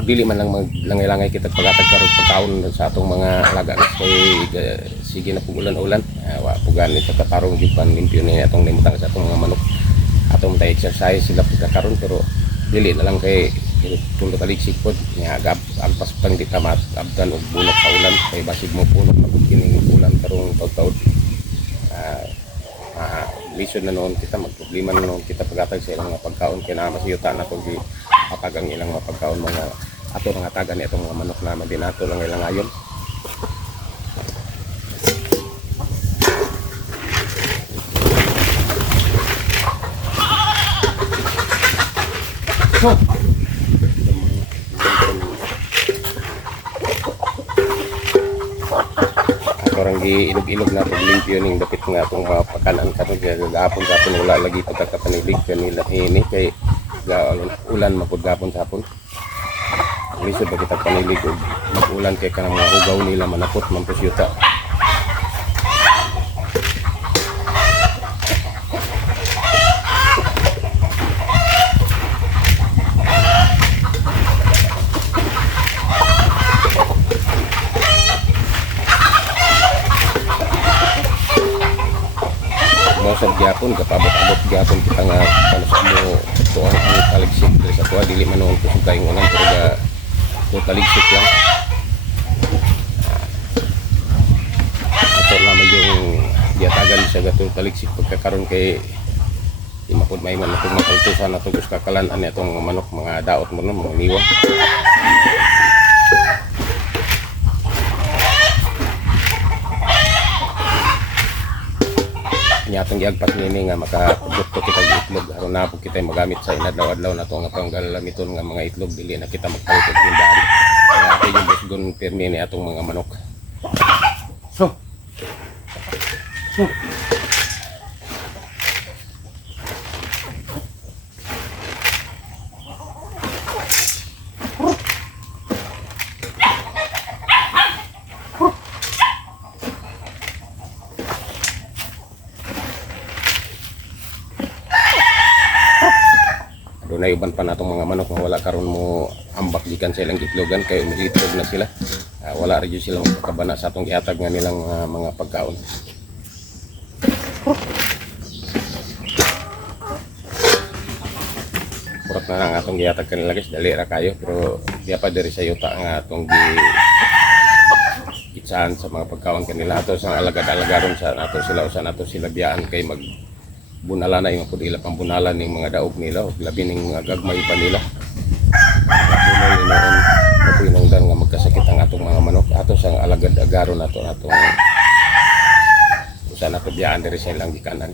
dili man lang maglangay-langay kita pagatag karon pagkaon sa atong mga alaga kay sige na pug ulan-ulan wa pugan ito katarong gyud pan limpyo ni atong limutang sa atong mga manok atong ta exercise sila pagkakaron pero dili na lang kay tulad taliksik pod nga agpas pang di tamat abdan og bulak sa ulan kay basig mo puno pag kining ulan karong taud-taud lisod na noon kita magproblema na noon kita pagatag sa ilang mga pagkaon kay na masiyuta na tong patag ang ilang mga pagkaon mga ato nga tagan ni itong mga manok na madinato lang ilang ayon. Orang giilog-ilog na pag limpyo ning dapit nga atong mga pakanan karon kay gahapon wala lagi pagkakapanilig kanila ini kay ulan mapud gapon sa hapon. Lisod ba kita panilig og mag-ulan kay kanang mga ugaw nila manapot man pusyuta. Mosad gyapon kapabot-abot gyapon kita nga kano sa mo tuang ang taligsik diri sa tuwa dili man noon kusog kayong unan pero ga to taligsik lang. Ato naman yung giatagan sa gato taligsik pagkakaroon kay di mapud may man atong makaltusan atong kakalan ani atong manok mga daot mo no mga niwa. Atong giagpas nini nga makapudot ko kita itlog aron na po kita magamit sa inadlaw-adlaw na to nga panggamiton nga mga itlog dili na kita magpalit og tindahan kaya ato yung busgon permi ni atong mga manok. So na iban pa natong mga manok nga wala karon mo ambak gikan sa ilang gitlogan kay umilitrog na sila wala ra gyud silang makabana sa atong gihatag nga nilang mga pagkaon. Purat na ang atong gihatag kanila guys dali ra kayo pero diya pa diri sa yuta nga atong itsahan sa mga pagkaon kanila ato sa alagad-alagaron sa nato sila usan nato sila biyaan kay mag bunala na yung pudila pang bunalan ng mga daog nila o labi ng mga gagmay pa nila bunay noon napinungdan nga magkasakit ang atong mga manok ato sang alagad-agaron nato atong usa nato biyaan diri sa ilang gikanan.